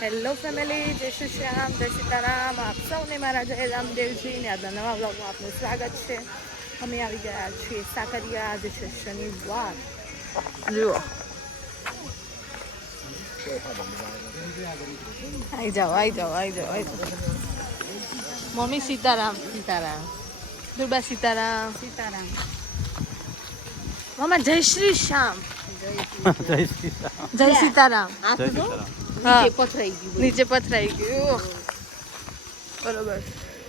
Hello family, જય શ્રી શ્યામ, જય સીતારામ. આપ સૌને મારા જય રામદેવજીને આજના નવા વ્લોગમાં આપનું સ્વાગત છે. અમે આવી ગયા છીએ સાકરિયા. આજે છે શનિવાર. જુઓ, આવી જાઓ, આવી જાઓ, આવી જાઓ, આવી જાઓ. મમ્મી સીતારામ. સીતારામ. દુર્બા સીતારામ. સીતારામ. મમ્મા જય શ્રી શ્યામ. જય શ્રી રામ. જય સીતારામ. જય સીતારામ. નીચે પથરાઈ ગયું. બરોબર,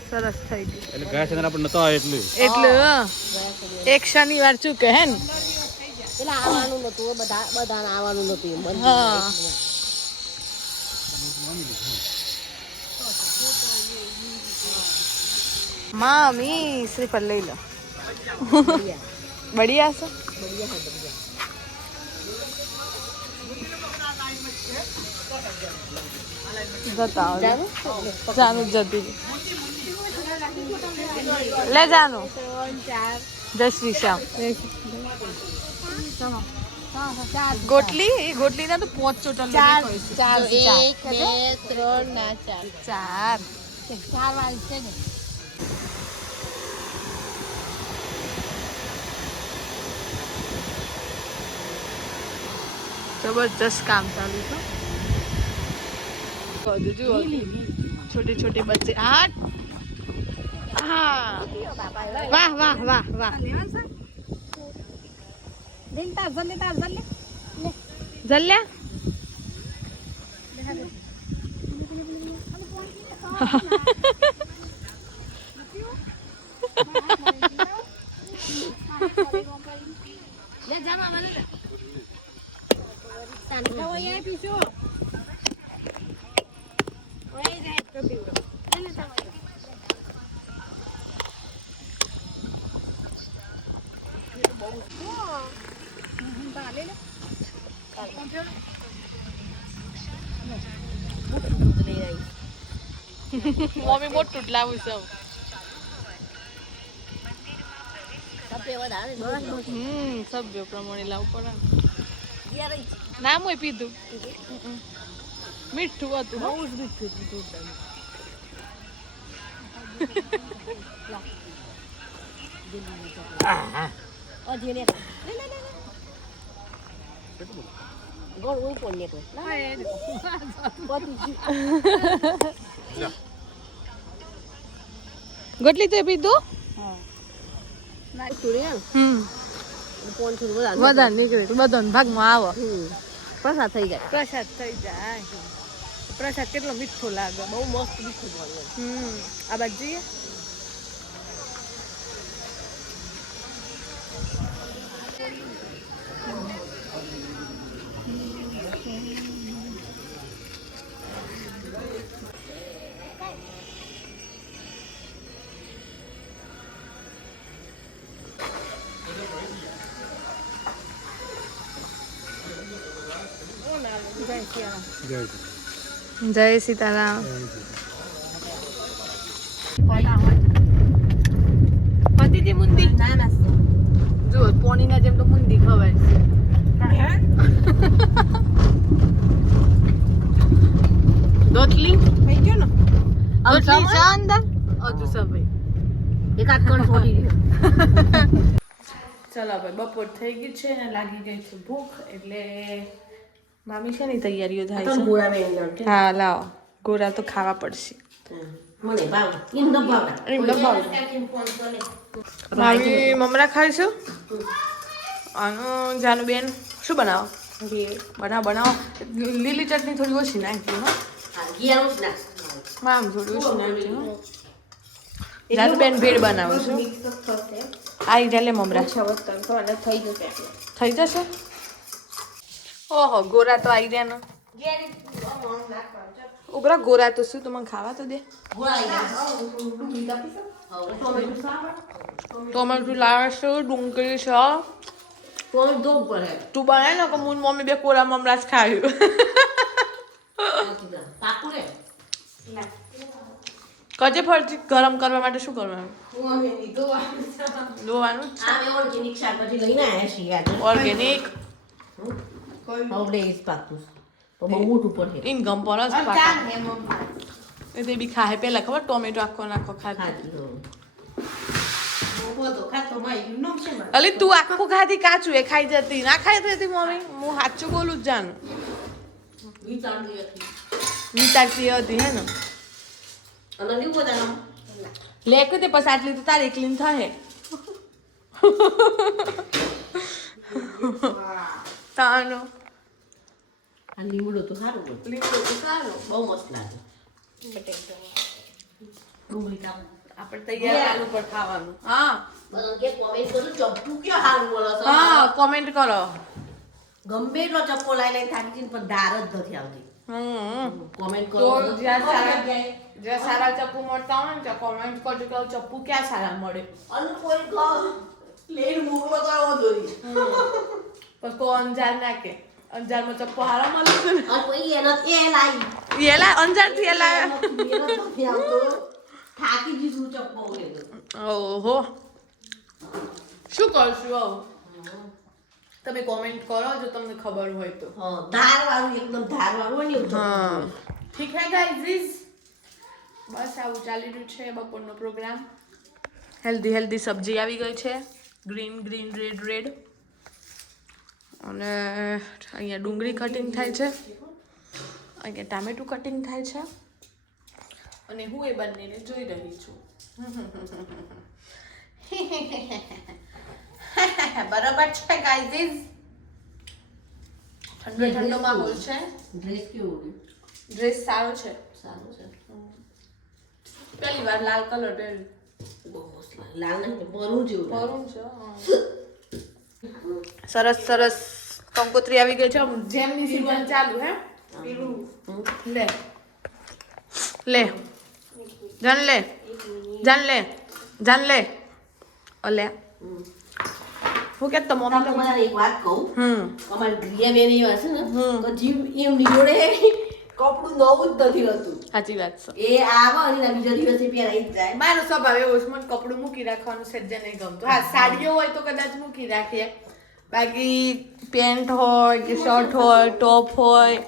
સરસ થઈ ગયું. એટલે ગયા છે આપણે નતો આવે એટલું એક શનિવાર ચૂકે હે ને. એટલે આવવાનું નતું, બધાને આવવાનું નતું. હા, મામી શ્રીફળ લઈ લો. બઢિયા છે. જતા જાનું જતી લે જાનું. જય શ્રી શ્યામ. ગોટલી એ ગોટલી ના તો 5 ચોટલ ચાર 1 2 3 ના 4 વાળી છે ને. जबरदस्त काम चालू था. छोटे छोटे बच्चे. हाँ, वाह वाह वाह वाह. जल्ल्या મમ્મી મોટું જ લાવું છું. સભ્ય પ્રમાણે લાવવું પડે. નામ હોય પીધું મીઠું હતું. બહુ જ મીઠું ગોટલી તો પીધું. વધારે નીકળે બધાને ભાગમાં આવો. પ્રસાદ થઈ જાય. પ્રસાદ થઈ જાય. પ્રસાદ કેટલો મીઠો લાગે. બહુ મસ્ત મીઠું મળે. આ બાજુ જઈએ. જય સીતારામ. પતિથી મુંદી જો પોણી ના જેમ તો મુંદી ખવાય છે. દોતલી થઈ ગયો ને. દોતલી છે અંદર. હજુ સભાઈ એકાદ કણ છોડી દે. ચાલો ભાઈ, બપોર થઈ ગઈ છે ને લાગી ગઈ છે ભૂખ. એટલે મામી છે ને તૈયારીઓ થાય છે. હા લાવો, ગોળા તો ખાવા પડશે. મને ભાવ એમ ન ભાવ. મામી મમરા ખાઈશું. અને જાનુબેન શું બનાવો? બનાવો. લીલી ચટણી થોડી ઓછી નાખી. મામ થોડી ઓછી નાખી. જાનુબેન ભેળ બનાવું છું. આવી જાય મમરા થઈ જશે. ઓહો, ગોરા તો આવી ગયા ને. ઉભરા ગોરા તો શું તમને ખાવા તો દે. ટોમેટું લાવશું, ડુંગળી છે. તું બનાય ને કે હું મમ્મી બે કોરા મમરા જ ખાયું. કજે ફરતી ગરમ કરવા માટે શું કરવાનું? ધોવાનું ઓર્ગેનિક. તો બહુ મોટું પડે ઇનકમ પર જ ચાલ પાકા હે મમ્મી એ તે બી ખાય પેલા ખબર ટોમેટો આખો નાખો ખાતી ખાતી તો ખાતો માં નો છે મારે અલી તું આખું ખાધી કાચું એ ખાઈ જતી ના ખાઈ જતી મમ્મી હું સાચું બોલું જ જાનું વિચારતી હતી વિચારતી હતી હે ને અને નહીં બોલાનો લે કે તે પછી આટલી તો તારી ક્લીન થાય તાનો આ લીમડો તો સારું હોય લીમડો તો સારો બહુ મસ્ત લાગે ડુંગળી કામ આપણે તૈયાર આલુ પર ખાવાનું હા બધા કે કોમેન્ટ કરું ચપ્પુ ક્યાં હારું બોલો છો હા કોમેન્ટ કરો ગમે એટલો ચપ્પો લઈ લઈ થાકી જઈને પણ ધાર જ નથી આવતી કોમેન્ટ તો કરો જ્યાં સારા ચપ્પુ મળતા હોય ને ત્યાં કોમેન્ટ કરજો કે ચપ્પુ ક્યાં સારા મળે અને કોઈ પ્લેન મોકલો તો આવો દોરી પછી તો અંજાર નાખે અંજારમાં ચપ્પુ હારા મળે છે ને અને કોઈ એનો એ લાઈ એલા અંજાર થી એલા મેરો નથી આવતો થાકી જીધું ચપ્પો લેતો ઓહો શું કરશું આવું તમે કોમેન્ટ કરો જો તમને ખબર હોય તો હા ધાર વાળું એકદમ ધાર વાળું હોય ને એવું હા ચપ્પુ ઠીક હે ગાઈઝ બસ આવું ચાલી રહ્યું છે બપોરનો પ્રોગ્રામ હેલ્ધી સબ્જી આવી ગઈ છે ગ્રીન રેડ અને અહીંયા ડુંગળી કટિંગ થાય છે અહીંયા ટામેટું કટિંગ થાય છે અને હું એ બંનેને જોઈ રહી છું બરાબર છે ગાઈઝ ઠંડો માહોલ છે ડ્રેસ કેવો ડ્રેસ સારો છે સારું છે પહેલી વાર લાલ કલર પહેર્યું બહુ મસ્ત લાગે લાલ નહીં મરૂન જેવું લાગે. મરૂન છે સરસ કંકોત્રી આવી ગઈ છે જેમની સીઝન ચાલુ હે લે જાન લે ઓલે હું કે તો મમ્મી તમારે એક વાત કહું અમારી ગ્રિયા બેન એવા છે ને હમ. તો જીવ એમની જોડે કપડું નવું જ નથી હતું સાચી વાત છે એ આવે અને એના બીજા દિવસે પહેરાઈ જ જાય મારો સ્વભાવ એવો છે મને કપડું મૂકી રાખવાનું સજ્જ નહીં ગમતું હા સાડીઓ હોય તો કદાચ મૂકી રાખીએ બાકી પેન્ટ હોય કે શર્ટ હોય ટોપ હોય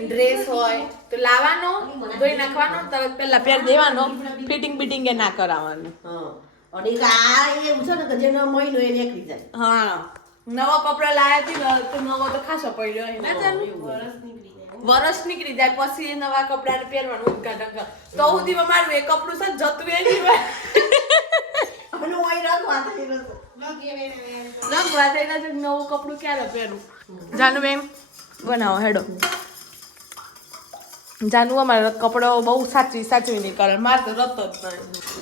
ડ્રેસ હોય તો લાવવાનો ધોઈ નાખવાનો તરત પહેલા પહેર દેવાનો ફિટિંગ એ ના કરાવવાનું હા અને એક આ એવું છે ને કે જેનો મહિનો એ નીકળી જાય હા નવા કપડા લાયા હતી ને તો નવો તો ખાસો પડ્યો હોય ના ચાલુ વરસ નીકળી જાય પછી એ નવા કપડાને પહેરવાનું ઉદઘાટન કર તો સુધીમાં મારું એ કપડું છે ને જતું એ નહીં હોય અને ઓય રાત વાત થઈ રહ્યો રંગવા થઈને જ નવું કપડું ક્યારે પહેરું જાનુ બેન બનાવો હેડો જાનુ અમારે કપડો બહુ સાચવી નહીં કરે મારે તો રતો જ નહીં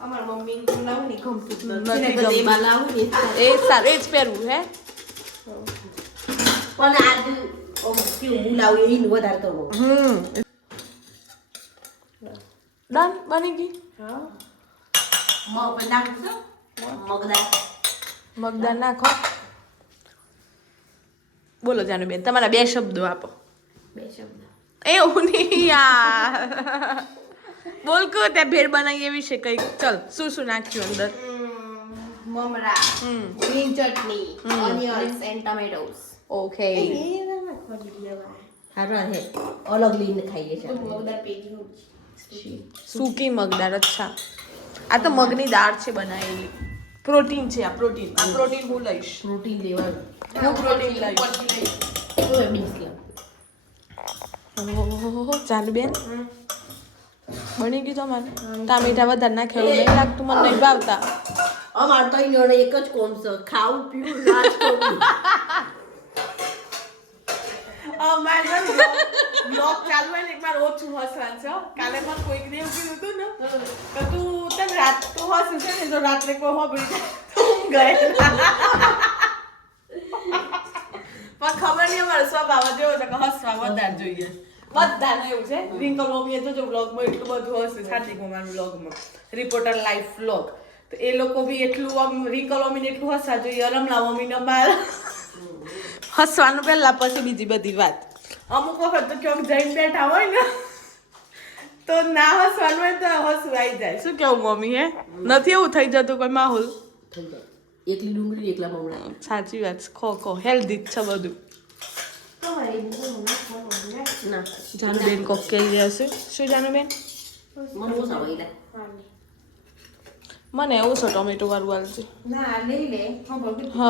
અમાર મમ્મી લાવું ને ગમતું જ નથી નથી ગમતું. એમાં લાવું ને એ સારું એ જ પહેરવું હે પણ આજ કેવું હું લાવું એ વધારે તો ડન બની ગઈ મગ પણ નાખું છું મગદા મગદાળ નાખો બોલો જાનુ બેન તમારા બે શબ્દો આપો બે શબ્દ એવું નહીં યાર બોલ કો ત્યાં ભેળ બનાવી એવી છે કઈક ચલ શું નાખ્યું અંદર મમરા green chutney onions and tomatoes okay હારા હે અલગ લઈને ખાઈએ છે મગદાર પેજી સૂકી મગદાળ અચ્છા આ તો મગની દાળ છે બનાવેલી પ્રોટીન છે આ પ્રોટીન હું લઈશ પ્રોટીન લેવાનું હું પ્રોટીન લઈશ સોયાબીન સ્લમ ઓહો ચાલુ બેન બની ગયું તમારે ટામેટા વધારે નાખેલું નહીં લાગતું મને નહીં ભાવતા અમાર તો અહીંયા એક જ કોમ છે ખાવું પીવું નાચ કરવું બ્લોગ ચાલુ હોય ને એકવાર ઓછું હસવાનું છે હો. કાલે મને કોઈક એવું કીધું હતું ને કે તું તને રાત તું હસું છે ને જો રાત્રે કોઈ હોબળી જાય તો હું ગઈ પણ ખબર નહીં અમારો સ્વભાવ જ એવો છે કે હસવા વધારે જોઈએ બધાને એવું છે રિંકલ મમ્મીએ તો જો વ્લોગમાં એટલું બધું હશે સાચી કુમારનું વ્લોગમાં રિપોર્ટર લાઈફ વ્લોગ તો એ લોકો બી એટલું આમ રિંકલ મમ્મીને એટલું હસવા જોઈએ રમલા મમ્મીને બાર હસવાનું પહેલા પછી બીજી બધી વાત અમુક વખત તો ક્યાંક જઈને બેઠા હોય ને તો ના હસવાનું હોય તો હસવું આવી જાય શું કેવું મમ્મી હે નથી એવું થઈ જતું કોઈ માહોલ થઈ જાય એકલી ડુંગળી એકલા મમરા સાચી વાત ખો હેલ્ધી જ છે બધું ના જાનુબેન કોક કહી રહ્યા છે. શું જાનુબેન? મને ઓછા હોય લે મને એવું છે ટોમેટો વાળું આલજે. ના લઈ લે હા.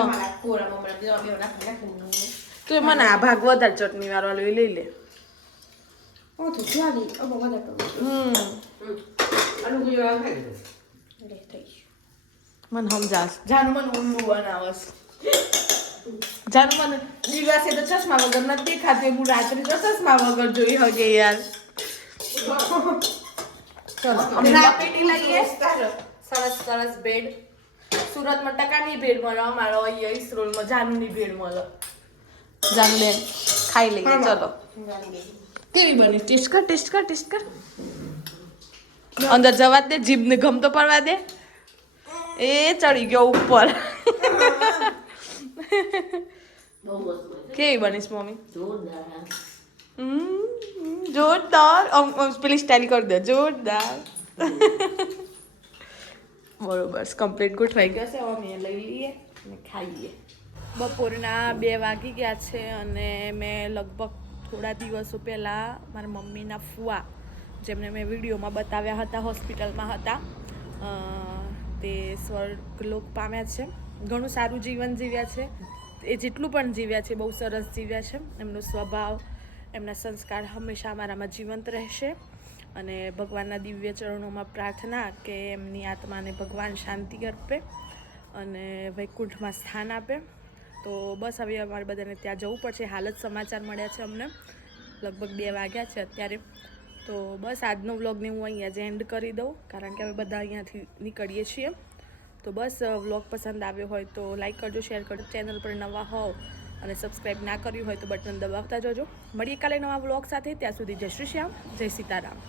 મારા કોરા મમરા બીજા બે નાખી તો એ મને આ ભાગ વધારે ચટણી વાળો આલ્યો એ લઈ લે. ઓ તો ચાલી અબો વધારે આલુ ગુજરા ખાઈ લે થઈ મને સમજાશ. જાનુ મને ઉલ્લુ બનાવસ. જાનુ મને દિવસે તો ચશ્મા વગર નથી દેખાતી. હું રાત્રે તો ચશ્મા વગર જોઈ હગે યાર. ચલો અમે પેટી લઈએ. સરસ સરસ ભેડ. સુરતમાં ટકાની ભેડ મળે. અમારો અહીંયા ઈસરોલમાં જાનુની ભેડ મળે. જાનુબેન ખાઈ લઈએ. ચલો કેવી બની? ટેસ્ટ કર ટેસ્ટ કર ટેસ્ટ કર. અંદર જવા દે. જીભને ગમ તો પડવા દે. એ ચડી ગયો ઉપર. બહુ મસ્ત કેવી બનીશ મમ્મી? જોરદાર જોરદાર. પેલી સ્ટાઇલ કરી દે. જોરદાર. બરોબર કમ્પ્લીટ ગોઠવાઈ ગયા છે. હવે અમે લઈ લઈએ અને ખાઈએ. બપોરના 2 વાગી ગયા છે અને મેં લગભગ થોડા દિવસો પહેલાં મારા મમ્મીના ફુવા, જેમને મેં વિડીયોમાં બતાવ્યા હતા, હોસ્પિટલમાં હતા, તે સ્વર્ગલોક પામ્યા છે. ઘણું સારું જીવન જીવ્યા છે. એ જેટલું પણ જીવ્યા છે બહુ સરસ જીવ્યા છે. એમનો સ્વભાવ, એમના સંસ્કાર હંમેશા અમારામાં જીવંત રહેશે. અને ભગવાનના દિવ્ય ચરણોમાં પ્રાર્થના કે એમની આત્માને ભગવાન શાંતિ આપે અને વૈકુંઠમાં સ્થાન આપે. તો બસ હવે અમારે બધાને ત્યાં જવું પડશે. હાલ જ સમાચાર મળ્યા છે અમને. લગભગ 2 વાગ્યા છે અત્યારે. તો બસ આજનો વ્લોગને હું અહીંયા જ એન્ડ કરી દઉં, કારણ કે હવે બધા અહીંયાથી નીકળીએ છીએ. તો બસ વ્લોગ પસંદ આવ્યો હોય તો લાઈક કરજો, શેર કરજો. ચેનલ પર નવા હોવ અને સબસ્ક્રાઈબ ના કર્યું હોય તો બટન દબાવતા જજો. મળીએ કાલે નવા વ્લોગ સાથે. ત્યાં સુધી જય શ્રી શ્યામ, જય સીતારામ.